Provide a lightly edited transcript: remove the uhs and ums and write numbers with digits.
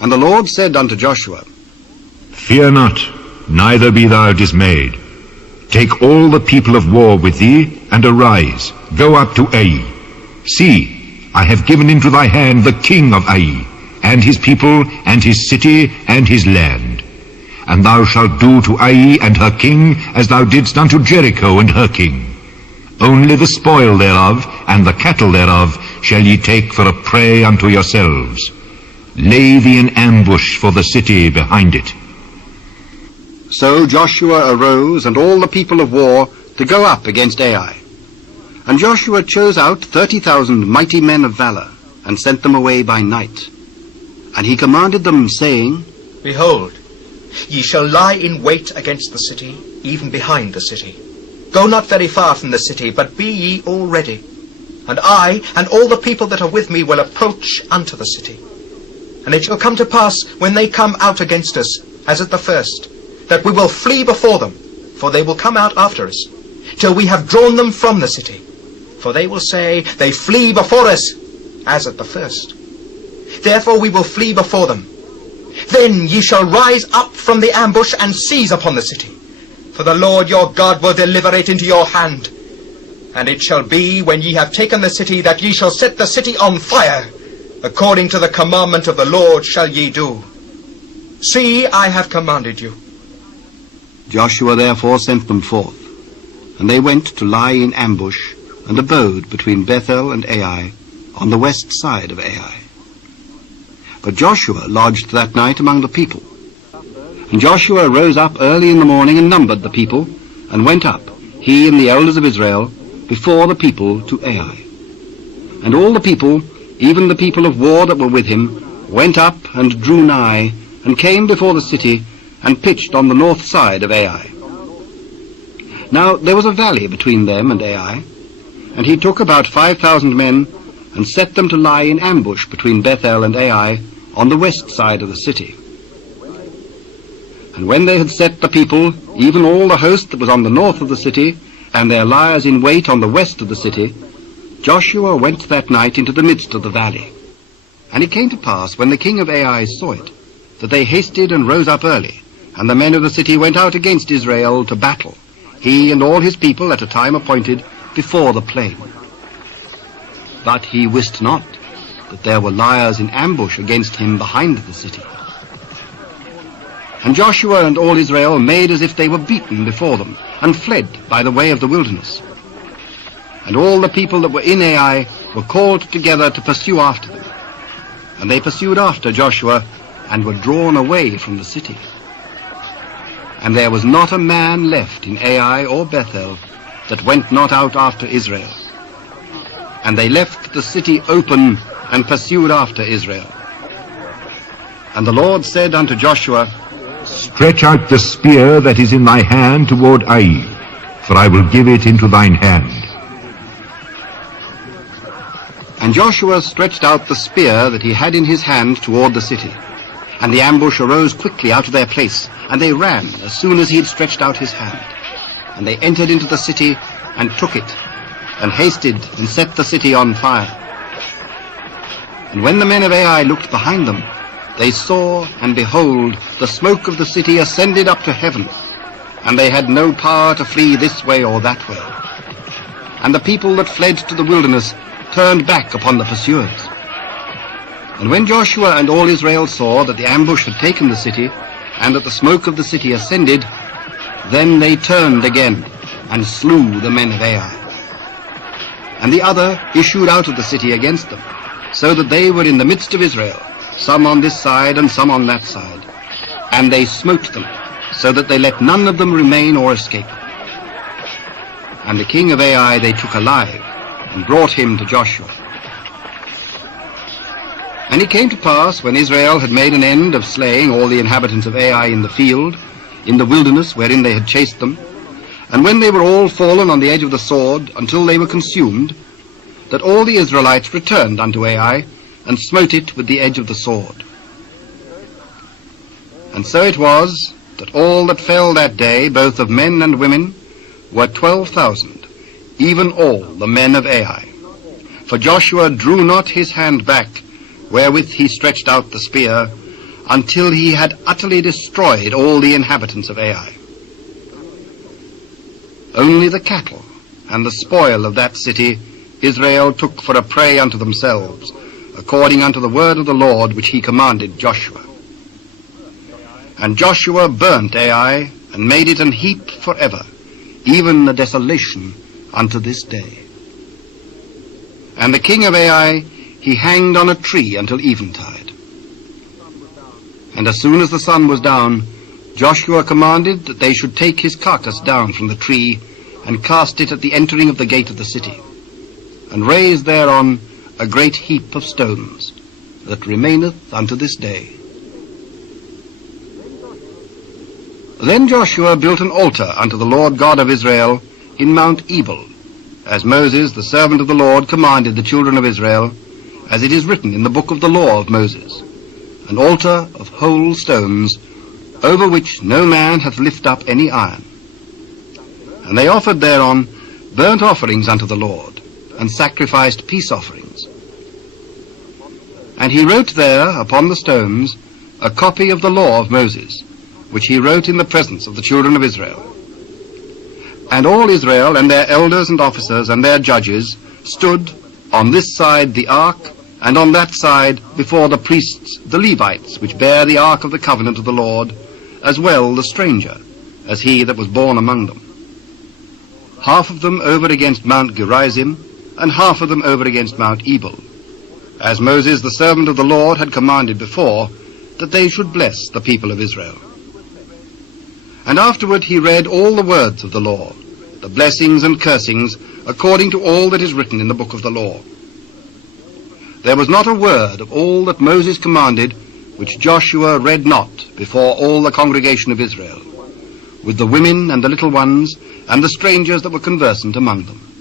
And the Lord said unto Joshua, Fear not, neither be thou dismayed. Take all the people of war with thee, and arise, go up to Ai. See, I have given into thy hand the king of Ai, and his people, and his city, and his land. And thou shalt do to Ai and her king as thou didst unto Jericho and her king. Only the spoil thereof, and the cattle thereof, shall ye take for a prey unto yourselves. Lay thee an ambush for the city behind it. So Joshua arose, and all the people of war, to go up against Ai. And Joshua chose out 30,000 mighty men of valour, and sent them away by night. And he commanded them, saying, Behold, ye shall lie in wait against the city, even behind the city. Go not very far from the city, but be ye all ready. And I, and all the people that are with me, will approach unto the city. And it shall come to pass, when they come out against us, as at the first, that we will flee before them, for they will come out after us, till we have drawn them from the city. For they will say, They flee before us, as at the first. Therefore we will flee before them. Then ye shall rise up from the ambush, and seize upon the city. For the Lord your God will deliver it into your hand. And it shall be, when ye have taken the city, that ye shall set the city on fire. According to the commandment of the Lord shall ye do. See, I have commanded you. Joshua therefore sent them forth, and they went to lie in ambush, and abode between Bethel and Ai, on the west side of Ai. But Joshua lodged that night among the people. And Joshua rose up early in the morning, and numbered the people, and went up, he and the elders of Israel, before the people to Ai. And all the people, even the people of war that were with him, went up and drew nigh, and came before the city, and pitched on the north side of Ai. Now there was a valley between them and Ai, and he took about 5,000 men, and set them to lie in ambush between Bethel and Ai, on the west side of the city. And when they had set the people, even all the host that was on the north of the city, and their liers in wait on the west of the city, Joshua went that night into the midst of the valley. And it came to pass, when the king of Ai saw it, that they hasted and rose up early, and the men of the city went out against Israel to battle, he and all his people at a time appointed, before the plain. But he wist not that there were liers in ambush against him behind the city. And Joshua and all Israel made as if they were beaten before them, and fled by the way of the wilderness. And all the people that were in Ai were called together to pursue after them. And they pursued after Joshua, and were drawn away from the city. And there was not a man left in Ai or Bethel that went not out after Israel. And they left the city open, and pursued after Israel. And the Lord said unto Joshua, Stretch out the spear that is in thy hand toward Ai, for I will give it into thine hand. And Joshua stretched out the spear that he had in his hand toward the city. And the ambush arose quickly out of their place, and they ran as soon as he had stretched out his hand. And they entered into the city, and took it, and hasted, and set the city on fire. And when the men of Ai looked behind them, they saw, and behold, the smoke of the city ascended up to heaven, and they had no power to flee this way or that way. And the people that fled to the wilderness turned back upon the pursuers. And when Joshua and all Israel saw that the ambush had taken the city, and that the smoke of the city ascended, then they turned again, and slew the men of Ai. And the other issued out of the city against them, so that they were in the midst of Israel, some on this side and some on that side. And they smote them, so that they let none of them remain or escape. And the king of Ai they took alive, and brought him to Joshua. And it came to pass, when Israel had made an end of slaying all the inhabitants of Ai in the field, in the wilderness wherein they had chased them, and when they were all fallen on the edge of the sword, until they were consumed, that all the Israelites returned unto Ai, and smote it with the edge of the sword. And so it was, that all that fell that day, both of men and women, were 12,000, even all the men of Ai. For Joshua drew not his hand back, wherewith he stretched out the spear, until he had utterly destroyed all the inhabitants of Ai. Only the cattle and the spoil of that city Israel took for a prey unto themselves, according unto the word of the Lord which he commanded Joshua. And Joshua burnt Ai, and made it an heap forever, even a desolation unto this day. And the king of Ai he hanged on a tree until eventide. And as soon as the sun was down, Joshua commanded that they should take his carcass down from the tree, and cast it at the entering of the gate of the city, and raise thereon a great heap of stones, that remaineth unto this day. Then Joshua built an altar unto the Lord God of Israel in Mount Ebal, as Moses the servant of the Lord commanded the children of Israel, as it is written in the book of the law of Moses, an altar of whole stones, over which no man hath lift up any iron. And they offered thereon burnt offerings unto the Lord, and sacrificed peace offerings. And he wrote there upon the stones a copy of the law of Moses, which he wrote in the presence of the children of Israel. And all Israel and their elders and officers and their judges stood on this side the ark, and on that side before the priests, the Levites, which bear the ark of the covenant of the Lord, as well the stranger, as he that was born among them. Half of them over against Mount Gerizim, and half of them over against Mount Ebal, as Moses the servant of the Lord had commanded before, that they should bless the people of Israel. And afterward he read all the words of the law, the blessings and cursings, according to all that is written in the book of the law. There was not a word of all that Moses commanded which Joshua read not before all the congregation of Israel, with the women and the little ones, and the strangers that were conversant among them.